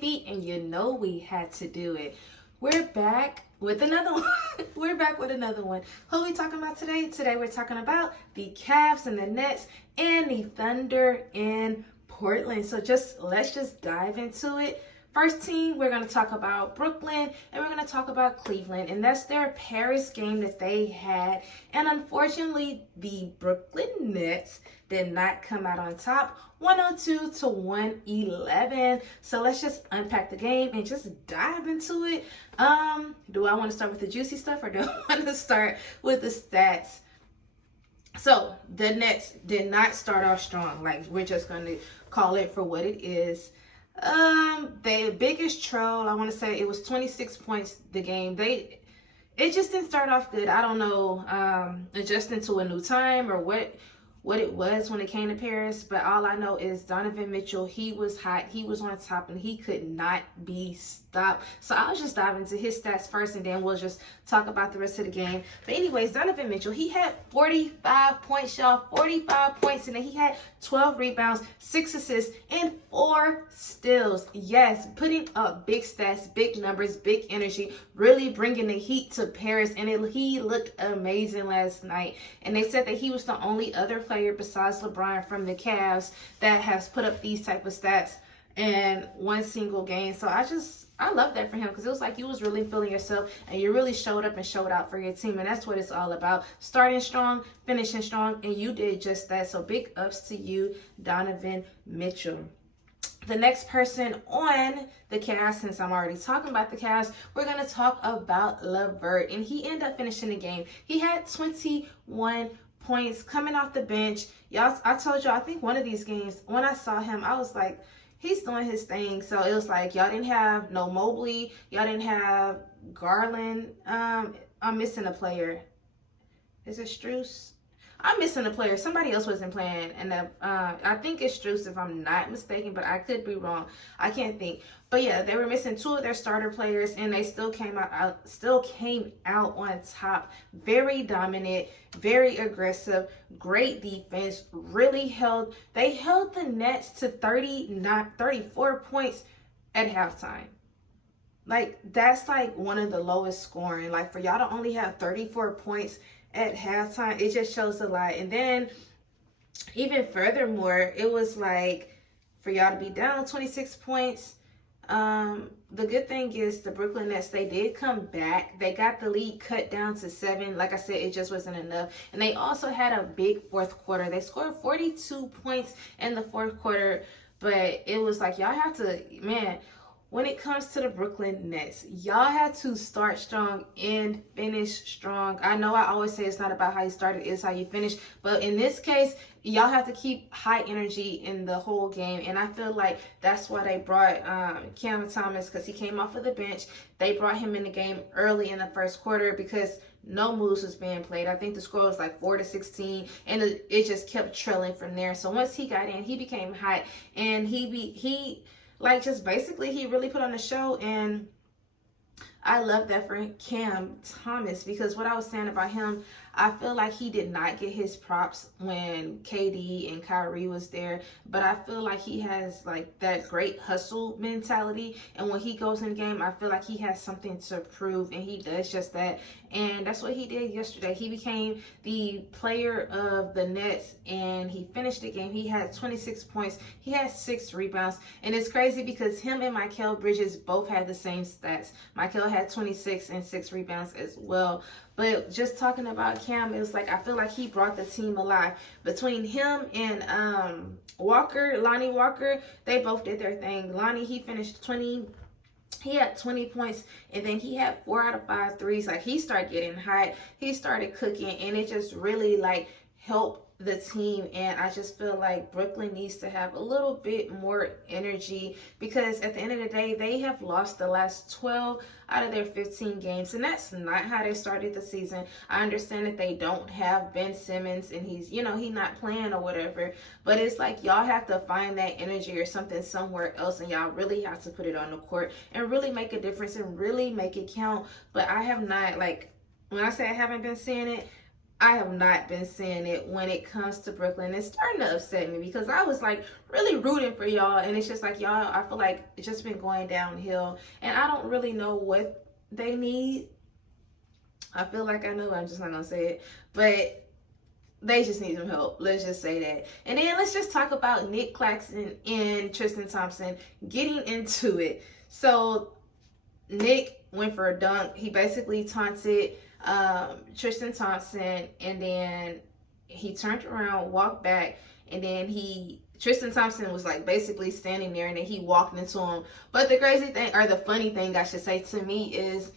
beat, and you know we had to do it. We're back with another one. We're back with another one. Who are we talking about today? Today we're talking about the Cavs and the Nets and the Thunder in Portland. So let's just dive into it. First team, we're going to talk about Brooklyn, and we're going to talk about Cleveland, and that's their Paris game that they had. And unfortunately, the Brooklyn Nets did not come out on top, 102 to 111. So let's just unpack the game and just dive into it. Do I want to start with the juicy stuff, or do I want to start with the stats? So the Nets did not start off strong. Like, we're just going to call it for what it is. The biggest troll, I want to say it was 26 points the game. It just didn't start off good. I don't know, adjusting to a new time or what it was when it came to Paris, but all I know is Donovan Mitchell, he was hot, he was on top, and he could not be stopped. So I'll just dive into his stats first, and then we'll just talk about the rest of the game. But anyways, Donovan Mitchell, he had 45 points, y'all, 45 points, and then he had 12 rebounds, 6 assists, and 4 steals. Yes, putting up big stats, big numbers, big energy, really bringing the heat to Paris, and he looked amazing last night. And they said that he was the only other player besides LeBron from the Cavs that has put up these type of stats in one single game. So I love that for him, because it was like you was really feeling yourself and you really showed up and showed out for your team, and that's what it's all about. Starting strong, finishing strong, and you did just that. So big ups to you, Donovan Mitchell. The next person on the Cavs, since I'm already talking about the Cavs, we're going to talk about LeVert, and he ended up finishing the game. He had 21 points coming off the bench. Y'all, I told y'all, I think one of these games, when I saw him, I was like, he's doing his thing. So it was like, y'all didn't have no Mobley, y'all didn't have Garland. I'm missing a player. Is it Strus? I'm missing a player. Somebody else wasn't playing, and I think it's Strus if I'm not mistaken, but I could be wrong. I can't think. But yeah, they were missing 2 of their starter players, and they still came out on top. Very dominant, very aggressive, great defense. They held the Nets to 34 points at halftime. Like, that's like one of the lowest scoring. Like, for y'all to only have 34 points at halftime, it just shows a lot. And then even furthermore, it was like, for y'all to be down 26 points, the good thing is the Brooklyn Nets, they did come back. They got the lead cut down to 7. Like I said, it just wasn't enough. And they also had a big fourth quarter. They scored 42 points in the fourth quarter, but it was like, y'all have to, man, when it comes to the Brooklyn Nets, y'all had to start strong and finish strong. I know I always say it's not about how you started, it's how you finish. But in this case, y'all have to keep high energy in the whole game. And I feel like that's why they brought Cam Thomas, because he came off of the bench. They brought him in the game early in the first quarter because no moves was being played. I think the score was like 4-16, and it just kept trailing from there. So once he got in, he became hot, and he really put on the show. And I love that for Cam Thomas, because what I was saying about him, I feel like he did not get his props when KD and Kyrie was there, but I feel like he has like that great hustle mentality, and when he goes in game, I feel like he has something to prove, and he does just that. And that's what he did yesterday. He became the player of the Nets, and he finished the game. He had 26 points. He had 6 rebounds, and it's crazy because him and Mikal Bridges both had the same stats. Mikal had 26 and 6 rebounds as well. But just talking about Cam, it was like, I feel like he brought the team alive. Between him and Lonnie Walker, they both did their thing. Lonnie, he had 20 points, and then he had 4 out of 5 threes. Like, he started getting hot, he started cooking, and it just really like helped the team. And I just feel like Brooklyn needs to have a little bit more energy, because at the end of the day, they have lost the last 12 out of their 15 games, and that's not how they started the season. I understand that they don't have Ben Simmons, and he's not playing or whatever, but it's like y'all have to find that energy or something somewhere else, and y'all really have to put it on the court and really make a difference and really make it count. But I have not, like, when I say I haven't been seeing it, I have not been seeing it when it comes to Brooklyn. It's starting to upset me because I was like really rooting for y'all, and it's just like y'all, I feel like it's just been going downhill, and I don't really know what they need. I feel like I know, but I'm just not gonna say it. But they just need some help. Let's just say that. And then let's just talk about Nick Claxton and Tristan Thompson getting into it. So Nick went for a dunk. He basically taunted Tristan Thompson, and then he turned around, walked back, and then Tristan Thompson was like basically standing there, and then he walked into him. But the crazy thing, or the funny thing I should say to me, is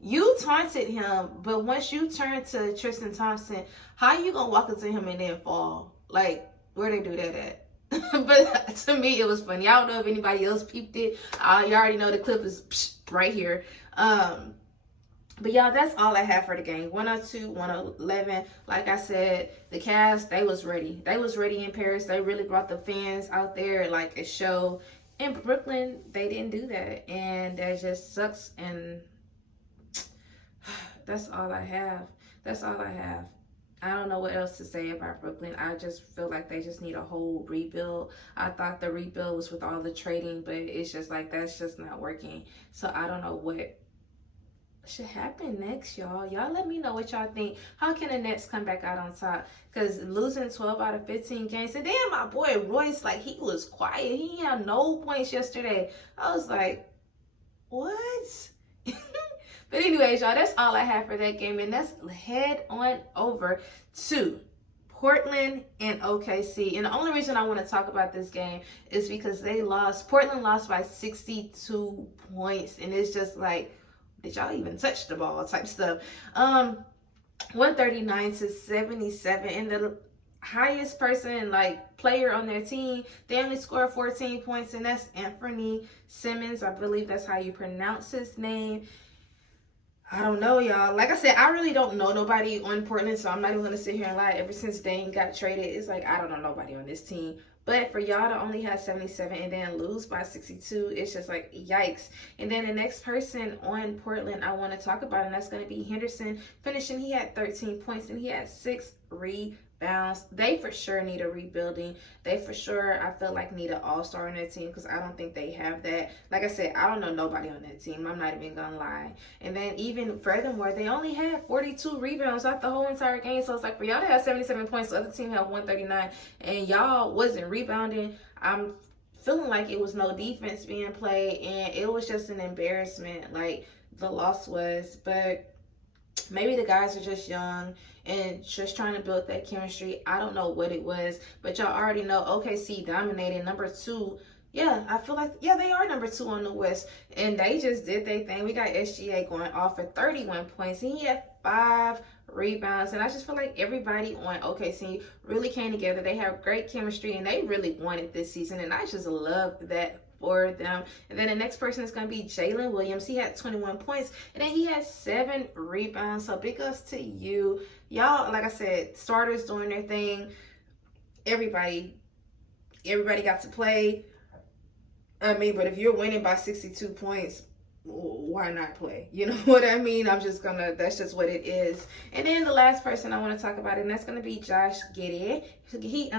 you taunted him, but once you turn to Tristan Thompson, how you gonna walk into him and then fall? Like, where they do that at? But to me, it was funny. I don't know if anybody else peeped it. You already know the clip is right here. But y'all, that's all I have for the game. 102, 111. Like I said, the Cavs, they was ready. They was ready in Paris. They really brought the fans out there like a show. In Brooklyn, they didn't do that. And that just sucks. And that's all I have. That's all I have. I don't know what else to say about Brooklyn. I just feel like they just need a whole rebuild. I thought the rebuild was with all the trading, but it's just like that's just not working. So I don't know what should happen next, y'all. Y'all let me know what y'all think. How can the Nets come back out on top? Because losing 12 out of 15 games. And then my boy Royce, like, he was quiet. He had no points yesterday. I was like, what? But anyways, y'all, that's all I have for that game. And let's head on over to Portland and OKC. And the only reason I want to talk about this game is because they lost. Portland lost by 62 points. And it's just like, did y'all even touch the ball type stuff. 139 to 77. And the highest person, like, player on their team, they only scored 14 points. And that's Anthony Simmons. I believe that's how you pronounce his name. I don't know, y'all. Like I said, I really don't know nobody on Portland, so I'm not even going to sit here and lie. Ever since Dane got traded, it's like I don't know nobody on this team. But for y'all to only have 77 and then lose by 62, it's just like, yikes. And then the next person on Portland I want to talk about, and that's going to be Henderson finishing. He had 13 points, and he had 6 rebounds. They for sure need a rebuilding. They for sure, I feel like, need an all-star on their team because I don't think they have that. Like I said, I don't know nobody on that team. I'm not even gonna lie. And then even furthermore, they only had 42 rebounds throughout the whole entire game. So it's like, for y'all to have 77 points, the other team had 139, and y'all wasn't rebounding. I'm feeling like it was no defense being played, and it was just an embarrassment, like the loss was. But maybe the guys are just young and just trying to build that chemistry. I don't know what it was, but y'all already know OKC dominated. Number 2, yeah, I feel like, yeah, they are number 2 on the West, and they just did their thing. We got SGA going off for 31 points, and he had 5 rebounds, and I just feel like everybody on OKC really came together. They have great chemistry, and they really won it this season, and I just love that for them. And then the next person is going to be Jalen Williams. He had 21 points, and then he had 7 rebounds. So big ups to you. Y'all, like I said, starters doing their thing. Everybody got to play. I mean, but if you're winning by 62 points, why not play? You know what I mean? That's just what it is. And then the last person I want to talk about, and that's going to be Josh Giddey. He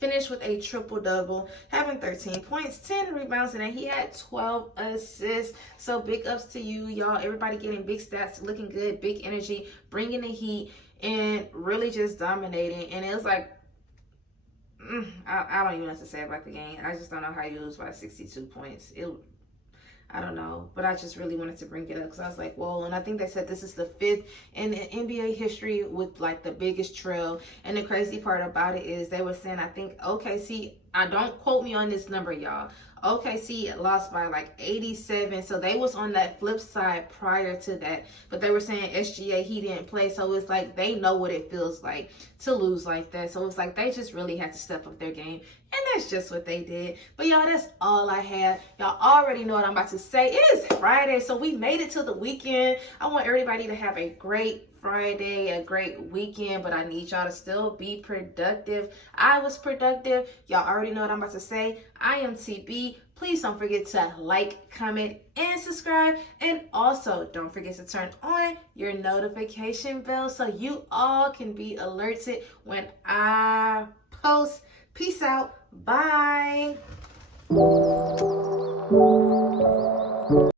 finished with a triple-double, having 13 points, 10 rebounds, and then he had 12 assists. So big ups to you, y'all. Everybody getting big stats, looking good, big energy, bringing the heat, and really just dominating. And it was like, I don't even know what to say about the game. I just don't know how you lose by 62 points. I don't know, but I just really wanted to bring it up because I was like, whoa. And I think they said this is the 5th in NBA history with like the biggest trail. And the crazy part about it is they were saying, I think OKC, don't quote me on this number, y'all. OKC lost by like 87, so they was on that flip side prior to that. But they were saying SGA, he didn't play, so it's like they know what it feels like to lose like that. So it's like they just really had to step up their game, and that's just what they did. But y'all, that's all I have. Y'all already know what I'm about to say. It is Friday, so we made it to the weekend. I want everybody to have a great Friday, a great weekend, but I need y'all to still be productive. I was productive. Y'all already know what I'm about to say. I am TB. Please don't forget to like, comment, and subscribe. And also, don't forget to turn on your notification bell so you all can be alerted when I post. Peace out. Bye.